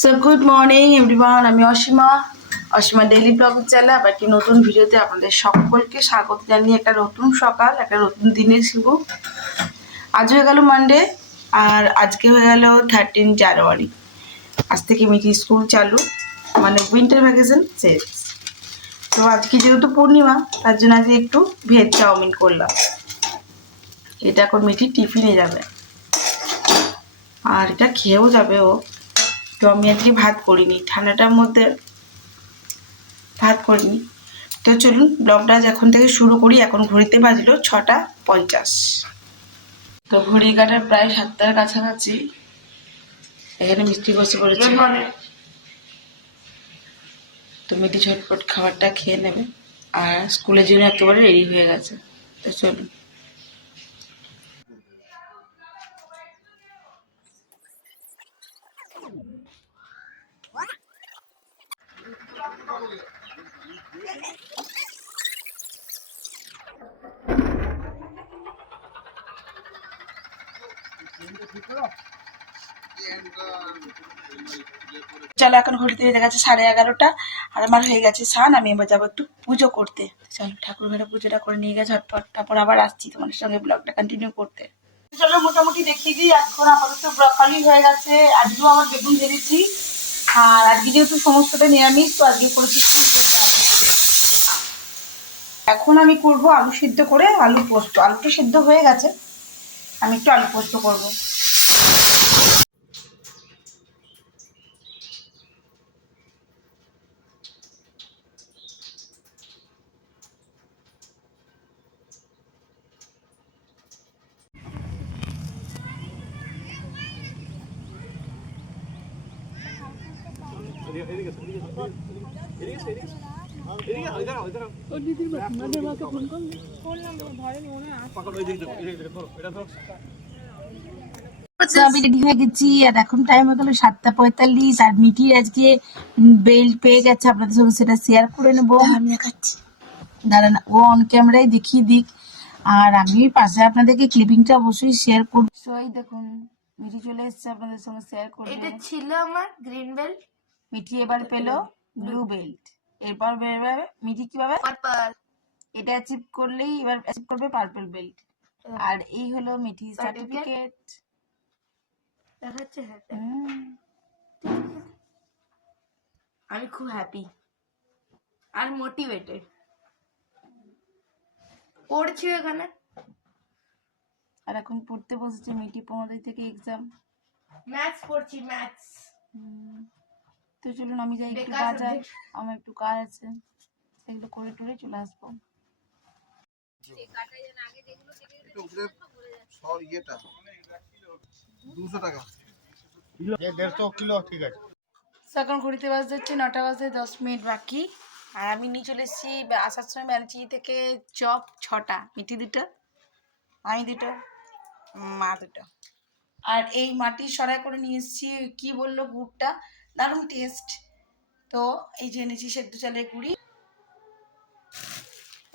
So good morning everyone, আমি Asima daily blog চ্যানেলে আবার একটি নতুন ভিডিওতে আপনাদের সকলকে স্বাগত জানিয়ে একটা নতুন সকাল, একটা নতুন দিনের শুরু। আজ হয়ে গেল মানডে, আর আজকে হয়ে গেল 13 জানুয়ারি। আজ থেকে মিঠি স্কুল চালু, মানে উইন্টার ভ্যাকেশন শেষ। তো আজকে যেহেতু পূর্ণিমা, তার জন্য আজকে একটু ভেজ চাউমিন করলাম। এটা এখন মিঠি টিফিনে যাবে, আর এটা খেয়েও যাবে ও। তো আমি আজকে ভাত করিনি, ঠান্ডাটার মধ্যে ভাত করিনি। তো চলুন ব্লগটা এখন থেকে শুরু করি। এখন ঘড়িতে বাজলো 6টা 50। তো ঘড়ি কাটার প্রায় 7টার কাছাকাছি। এখানে মিষ্টি বসে পড়েছে, তো মিটি ঝটপট খাবারটা খেয়ে নেবে, আর স্কুলের জন্য একেবারে রেডি হয়ে গেছে। তো চলুন। চলো, এখন ঘড়িতে বেজে গেছে 11:30, আর আমার হয়ে গেছে স্নান। আমি এবার যাবো একটু পুজো করতে। চলো ঠাকুর ঘরে পুজোটা করে নিয়ে গেছে ঝটপট, তারপর আবার আসছি তোমাদের সঙ্গে ব্লগটা কন্টিনিউ করতে। চলো মোটামুটি দেখিয়ে দিই। এখন আপাতত ব্রকলি হয়ে গেছে, আজকেও আমার বেগুন ভেজেছি। আর আজকে যেহেতু সমস্তটা নিরামিষ, তো আজকে করেছি ফুলকপি আলু। এখন আমি করবো আলু সিদ্ধ করে আলু পোস্ত। আলুটা সিদ্ধ হয়ে গেছে, আমি একটু আলু পোস্ত করবো। আমি রেডি হয়ে গেছি, আর এখন টাইম হয়ে গেল 7টা 45। আর মিটির আজকে বেল্ট পেয়ে গেছে, আপনাদের সঙ্গে সেটা শেয়ার করে নেবো। আমি দেখাচ্ছি, দাঁড়ান ও অন ক্যামেরায় দেখিয়ে দিক, আর আমি পাশে আপনাদেরকে ক্লিপিংটা অবশ্যই শেয়ার করবো। এই দেখুন, মিঠি চলে এসছে, আপনাদের সঙ্গে শেয়ার করবো। এটা ছিল আমার গ্রিন বেল্ট, মিঠি এবার পেলো ব্লু বেল্ট। এরপর বেরোবে মিঠি কিভাবে পার্পল। এটা অ্যাচিভ করলেই এবার অ্যাচিভ করবে পার্পল বেল্ট। আর এই হলো মিঠি সার্টিফিকেট। দেখাচ্ছে হ্যাঁ, আমি খুব হ্যাপি আর মোটিভেটেড পড়ছি এখানে। আর এখন পড়তে বসেছে মিঠি, 15 থেকে এক্সাম। ম্যাথস পড়ছি, ম্যাথস। তো চলুন আমি যাই একটু বাজার, আমার একটু কাজ আছে, সেগুলো করে টরে চলে আসবো। এখন ঘুরিতে বাজতে হচ্ছে 9:10 বাকি। আর আমি নিয়ে চলে এসেছি আসার সময় ম্যালচিনি থেকে চপ 6টা, মিঠি 2টো, আমি 2টো, মা 2টো। আর এই মাটির সরাই করে নিয়ে এসেছি, কি বললো গুড়টা দারুণ টেস্ট। তো এই যে এনেছি সেদ্ধ চালের গুঁড়ি,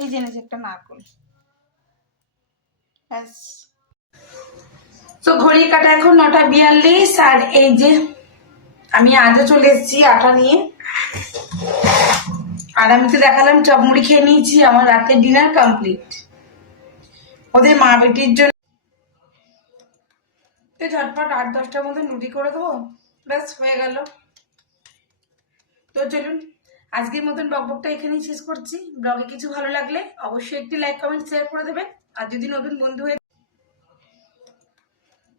এই যে এনেছি একটা নারকল, ব্যাস। তো ঘড়ি কাটা এখন 9:42। আর এই যে আমি আজও চলে এসেছি আটা নিয়ে, আর আমি তো দেখালাম চপ মুড়ি খেয়ে নিয়েছি। আমার রাতের ডিনার কমপ্লিট। ওদের মা বেটির জন্য ঝটপট 8-10টার মধ্যে রুটি করে দেবো, ব্যাস হয়ে গেল। তো চলুন আজকের মতন ব্লগটা এখানেই শেষ করছি। ব্লগে কিছু ভালো লাগলে অবশ্যই একটি লাইক কমেন্ট শেয়ার করে দেবেন, আর যদি নতুন বন্ধু হয়ে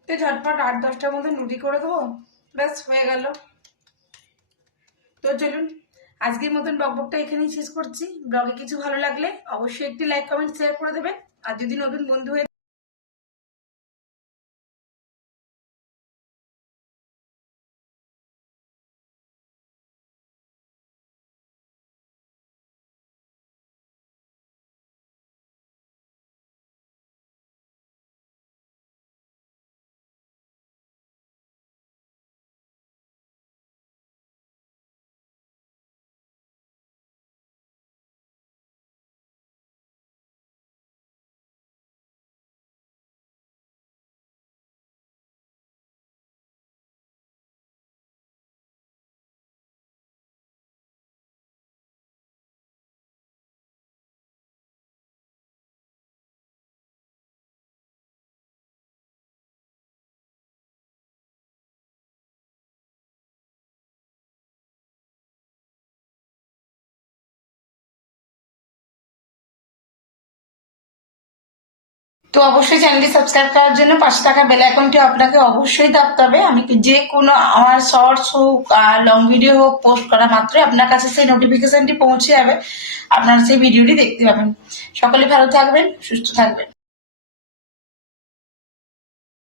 ঝটপট 8-10টার মধ্যে রুটি করে দেবো, ব্যাস হয়ে গেল। তো চলুন আজকের মতন ব্লগটা এখানেই শেষ করছি। ব্লগে কিছু ভালো লাগলে অবশ্যই একটি লাইক কমেন্ট শেয়ার করে দেবেন, আর যদি নতুন বন্ধু হয়ে তো অবশ্যই চ্যানেলটি সাবস্ক্রাইব করার জন্য পাশে থাকা বেল আইকনটি আপনাকে অবশ্যই দাবতে হবে। আমি যে কোনো আমার শর্টস হোক আর লং ভিডিও হোক পোস্ট করা মাত্রই আপনার কাছে সেই নোটিফিকেশনটি পৌঁছে যাবে, আপনারা সেই ভিডিওটি দেখতে পাবেন। সকলে ভালো থাকবেন, সুস্থ থাকবেন।